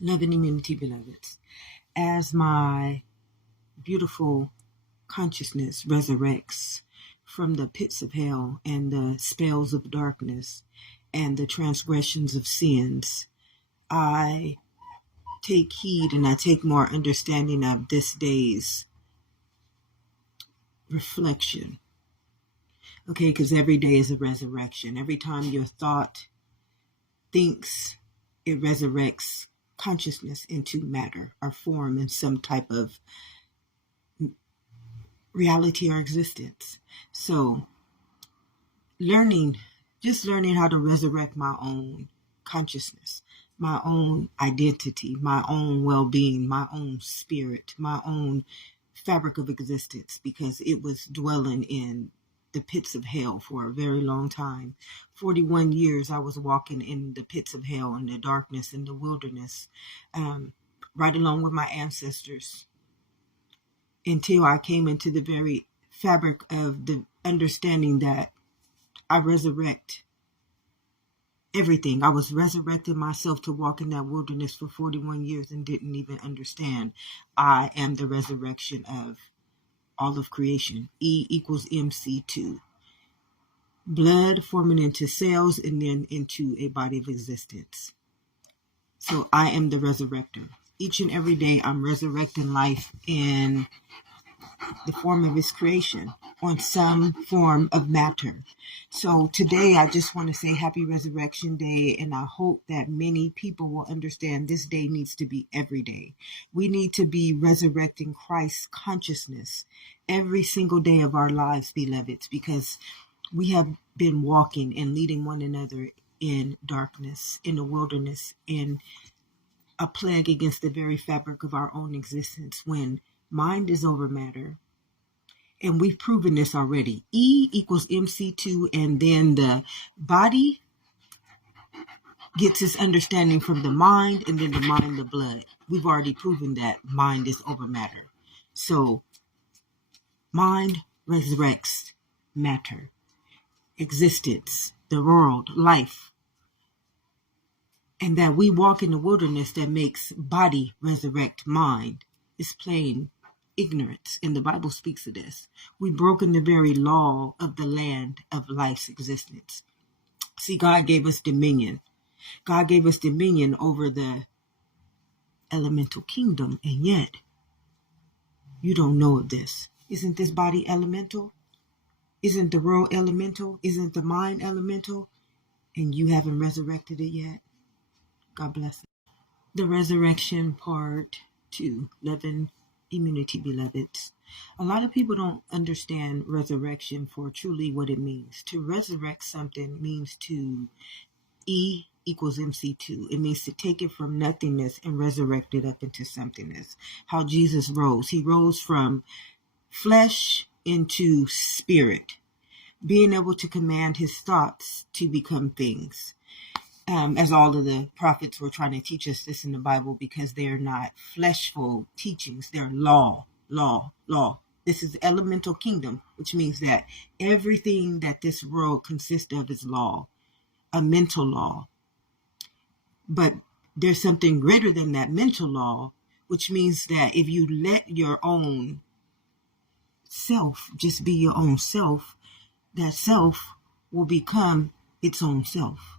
Love and immunity, beloveds. As my beautiful consciousness resurrects from the pits of hell and the spells of darkness and the transgressions of sins, I take heed and I take more understanding of this day's reflection. Okay, because every day is a resurrection. Every time your thought thinks, it resurrects consciousness into matter or form in some type of reality or existence. So just learning how to resurrect my own consciousness, my own identity, my own well-being, my own spirit, my own fabric of existence, because it was dwelling in the pits of hell for a very long time. 41 years I was walking in the pits of hell, in the darkness, in the wilderness, right along with my ancestors, until I came into the very fabric of the understanding that I resurrect everything. I was resurrecting myself to walk in that wilderness for 41 years and didn't even understand. I am the resurrection of all of creation. E equals MC2. Blood forming into cells and then into a body of existence. So I am the resurrector. Each and every day I'm resurrecting life in the form of its creation on some form of matter. So today I just want to say happy Resurrection Day, and I hope that many people will understand this day needs to be every day. We need to be resurrecting Christ's consciousness every single day of our lives, beloveds, because we have been walking and leading one another in darkness, in the wilderness, in a plague against the very fabric of our own existence, when mind is over matter. And we've proven this already. E equals MC2, and then the body gets its understanding from the mind, and then the mind, the blood. We've already proven that mind is over matter. So mind resurrects matter, existence, the world, life. And that we walk in the wilderness that makes body resurrect mind is plain ignorance, and the Bible speaks of this. We've broken the very law of the land of life's existence. See, God gave us dominion. God gave us dominion over the elemental kingdom, and yet you don't know of this. Isn't this body elemental? Isn't the world elemental? Isn't the mind elemental? And you haven't resurrected it yet? God bless it. The resurrection part 2, living immunity, beloveds. A lot of people don't understand resurrection for truly what it means. To resurrect something means to E equals MC2. It means to take it from nothingness and resurrect it up into somethingness. How Jesus rose. He rose from flesh into spirit, being able to command his thoughts to become things. As all of the prophets were trying to teach us this in the Bible, because they're not fleshful teachings, they're law. This is the elemental kingdom, which means that everything that this world consists of is law, a mental law. But there's something greater than that mental law, which means that if you let your own self just be your own self, that self will become its own self.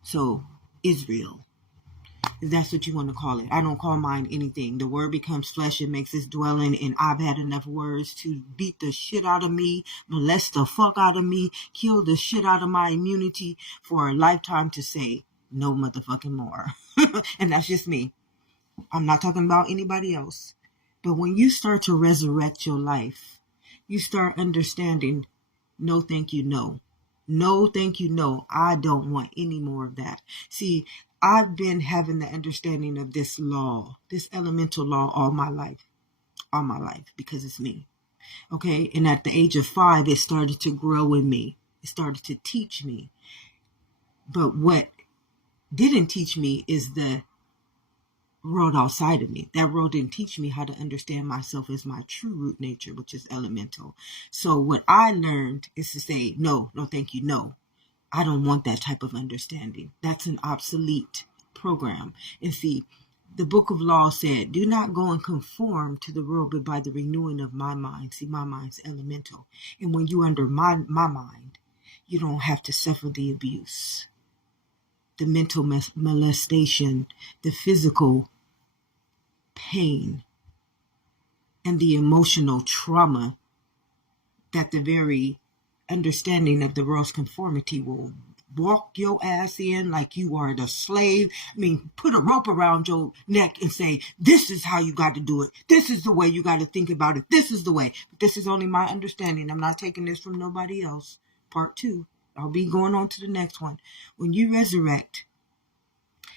So, Israel, if that's what you want to call it. I don't call mine anything. The word becomes flesh and makes its dwelling, and I've had enough words to beat the shit out of me, molest the fuck out of me, kill the shit out of my immunity for a lifetime to say no motherfucking more. And that's just me. I'm not talking about anybody else. But when you start to resurrect your life, you start understanding, no thank you, no. No, thank you, no. I don't want any more of that. See, I've been having the understanding of this law, this elemental law all my life, because it's me. Okay, and at the age of 5, it started to grow in me. It started to teach me. But what didn't teach me is the world outside of me. That world didn't teach me how to understand myself as my true root nature, which is elemental. So what I learned is to say, no, thank you, no. I don't want that type of understanding. That's an obsolete program. And see, the book of law said, do not go and conform to the world, but by the renewing of my mind. See, my mind's elemental. And when you're under my mind, you don't have to suffer the abuse, the mental molestation, the physical pain, and the emotional trauma that the very understanding of the world's conformity will walk your ass in like you are the slave. I mean, put a rope around your neck and say, this is how you got to do it. This is the way you got to think about it. This is the way. But this is only my understanding. I'm not taking this from nobody else. Part 2. I'll be going on to the next one. When you resurrect,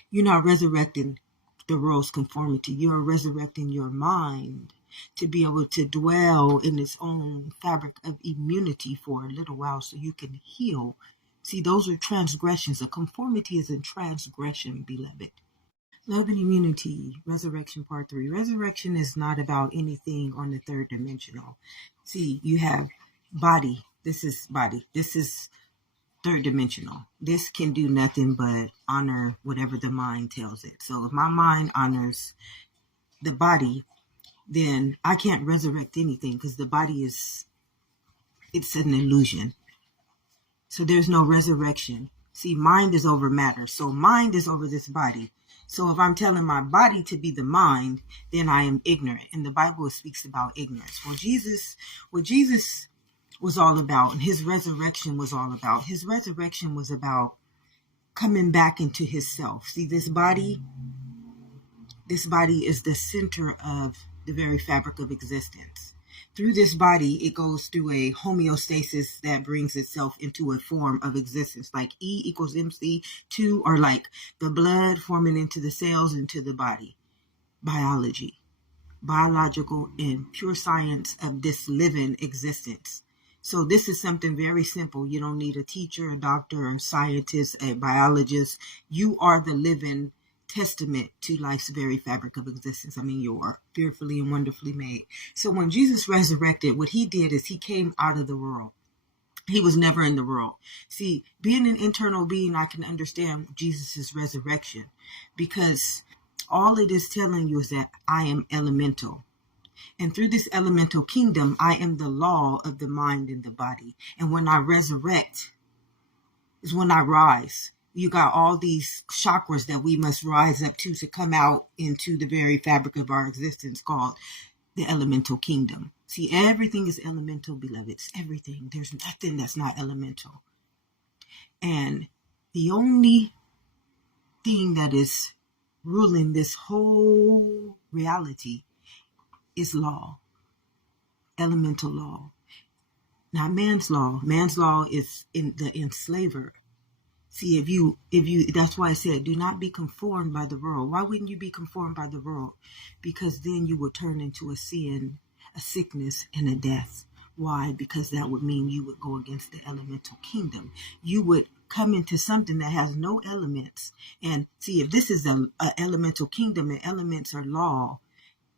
you're not resurrecting the world's conformity. You're resurrecting your mind to be able to dwell in its own fabric of immunity for a little while so you can heal. See, those are transgressions. A conformity is a transgression, beloved. Love and immunity, resurrection part 3. Resurrection is not about anything on the third dimensional. See, you have body. This is body. This is third dimensional. This can do nothing but honor whatever the mind tells it. So if my mind honors the body, then I can't resurrect anything because the body it's an illusion. So there's no resurrection. See, mind is over matter. So mind is over this body. So if I'm telling my body to be the mind, then I am ignorant. And the Bible speaks about ignorance. What Jesus was all about, and his resurrection was all about. His resurrection was about coming back into his self. See, this body is the center of the very fabric of existence. Through this body, it goes through a homeostasis that brings itself into a form of existence. Like E equals MC2, or like the blood forming into the cells into the body. Biology, biological and pure science of this living existence. So this is something very simple. You don't need a teacher, a doctor, a scientist, a biologist. You are the living testament to life's very fabric of existence. I mean, you are fearfully and wonderfully made. So when Jesus resurrected, what he did is he came out of the world. He was never in the world. See, being an internal being, I can understand Jesus's resurrection, because all it is telling you is that I am elemental. And through this elemental kingdom, I am the law of the mind and the body. And when I resurrect is when I rise. You got all these chakras that we must rise up to come out into the very fabric of our existence, called the elemental kingdom. See, everything is elemental, beloveds. Everything. There's nothing that's not elemental. And the only thing that is ruling this whole reality is law. Elemental law. Not man's law. Man's law is in the enslaver. See, if you, that's why I said, do not be conformed by the world. Why wouldn't you be conformed by the world? Because then you would turn into a sin, a sickness, and a death. Why? Because that would mean you would go against the elemental kingdom. You would come into something that has no elements. And see, if this is a elemental kingdom and elements are law,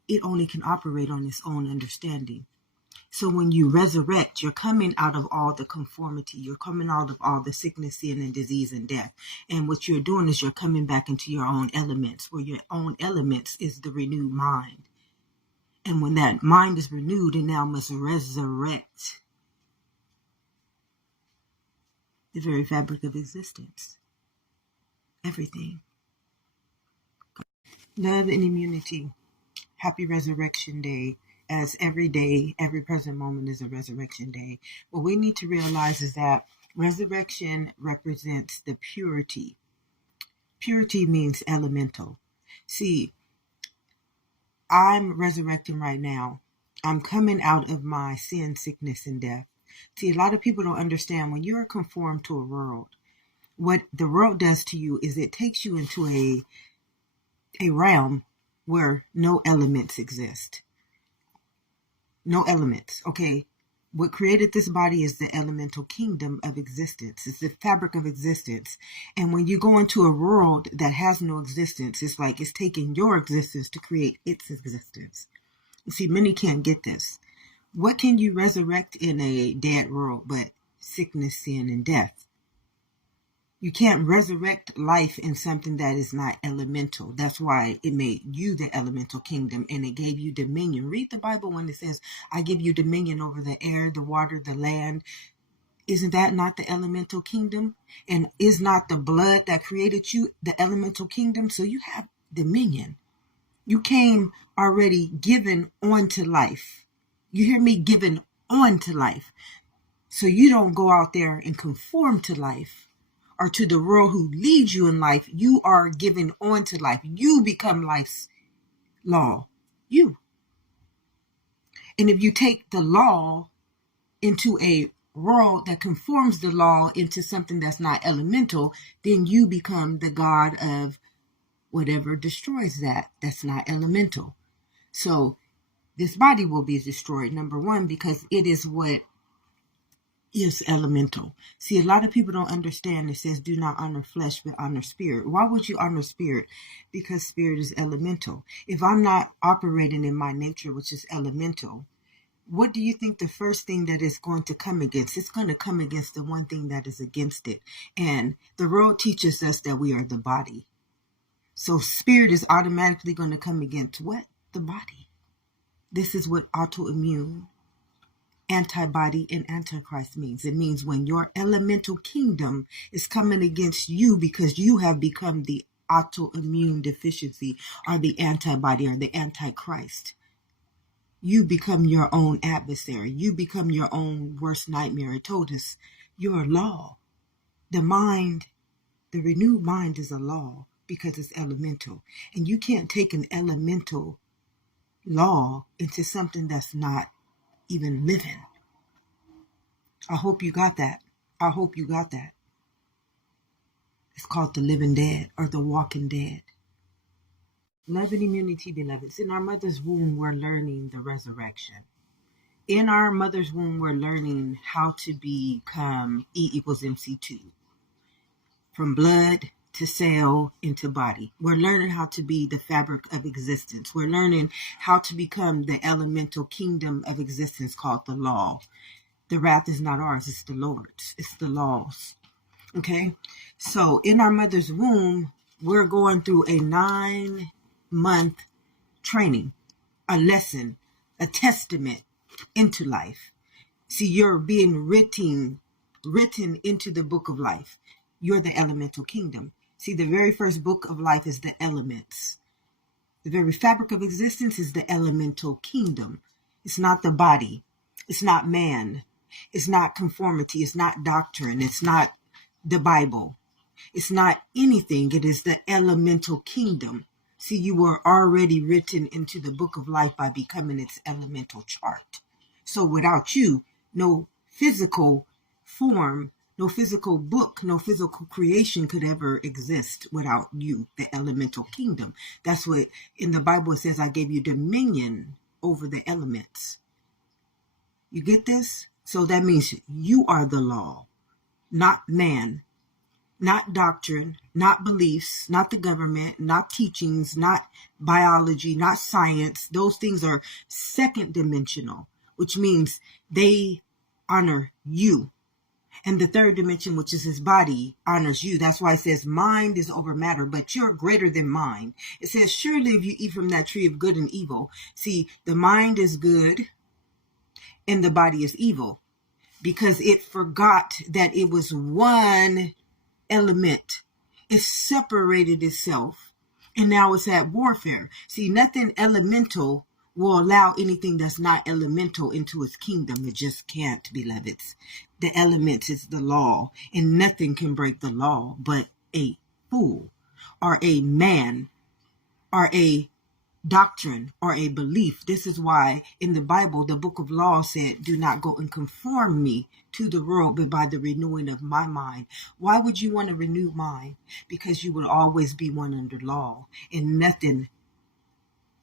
it only can operate on its own understanding. So when you resurrect, you're coming out of all the conformity. You're coming out of all the sickness, sin, and disease and death. And what you're doing is you're coming back into your own elements, where your own elements is the renewed mind. And when that mind is renewed, it now must resurrect the very fabric of existence. Everything. Love and immunity. Happy Resurrection Day. As every day, every present moment is a resurrection day. What we need to realize is that resurrection represents the purity. Purity means elemental. See, I'm resurrecting right now. I'm coming out of my sin, sickness, and death. See, a lot of people don't understand when you're conformed to a world, what the world does to you is it takes you into a realm where no elements exist. No elements, okay? What created this body is the elemental kingdom of existence. It's the fabric of existence. And when you go into a world that has no existence, it's like it's taking your existence to create its existence. You see, many can't get this. What can you resurrect in a dead world but sickness, sin, and death? You can't resurrect life in something that is not elemental. That's why it made you the elemental kingdom, and it gave you dominion. Read the Bible when it says, I give you dominion over the air, the water, the land. Isn't that not the elemental kingdom? And is not the blood that created you the elemental kingdom? So you have dominion. You came already given onto life. You hear me? Given onto life. So you don't go out there and conform to life or to the world who leads you in life. You are given onto life. You become life's law. You. And if you take the law into a world that conforms the law into something that's not elemental, then you become the god of whatever destroys that's not elemental. So this body will be destroyed, number one, because it is what is elemental. See, a lot of people don't understand. It says, do not honor flesh, but honor spirit. Why would you honor spirit? Because spirit is elemental. If I'm not operating in my nature, which is elemental, what do you think the first thing that is going to come against? It's going to come against the one thing that is against it. And the world teaches us that we are the body. So spirit is automatically going to come against what? The body. This is what autoimmune, antibody, and antichrist means. It means when your elemental kingdom is coming against you because you have become the autoimmune deficiency or the antibody or the antichrist. You become your own adversary. You become your own worst nightmare. It told us your law. The mind, the renewed mind is a law because it's elemental. And you can't take an elemental law into something that's not even living. I hope you got that. I hope you got that. It's called the living dead or the walking dead. Love and immunity, beloveds. In our mother's womb, we're learning the resurrection. In our mother's womb, we're learning how to become E=mc2. From blood to cell into body. We're learning how to be the fabric of existence. We're learning how to become the elemental kingdom of existence called the law. The wrath is not ours, it's the Lord's. It's the law's. Okay? So in our mother's womb, we're going through a 9-month training, a lesson, a testament into life. See, you're being written into the book of life. You're the elemental kingdom. See, the very first book of life is the elements. The very fabric of existence is the elemental kingdom. It's not the body. It's not man. It's not conformity. It's not doctrine. It's not the Bible. It's not anything. It is the elemental kingdom. See, you were already written into the book of life by becoming its elemental chart. So without you, no physical form, no physical book, no physical creation could ever exist without you, the elemental kingdom. That's what in the Bible it says, I gave you dominion over the elements. You get this? So that means you are the law, not man, not doctrine, not beliefs, not the government, not teachings, not biology, not science. Those things are second dimensional, which means they honor you. And the third dimension, which is his body, honors you. That's why it says mind is over matter, but you're greater than mind. It says, surely if you eat from that tree of good and evil. See, the mind is good and the body is evil because it forgot that it was one element. It separated itself and now it's at warfare. See, nothing elemental will allow anything that's not elemental into its kingdom. It just can't, beloveds. The elements is the law, and nothing can break the law but a fool or a man or a doctrine or a belief. This is why in the Bible, the book of law said, do not go and conform me to the world, but by the renewing of my mind. Why would you want a renewed mind? Because you will always be one under law and nothing.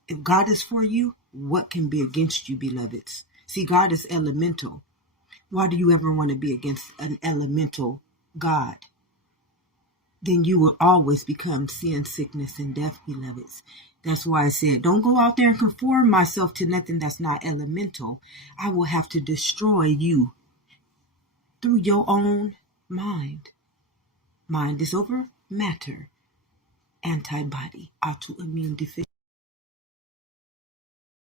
If God is for you, what can be against you, beloveds? See, God is elemental. Why do you ever want to be against an elemental God? Then you will always become sin, sickness, and death, beloveds. That's why I said, don't go out there and conform myself to nothing that's not elemental. I will have to destroy you through your own mind. Mind is over matter. Antibody, autoimmune deficiency.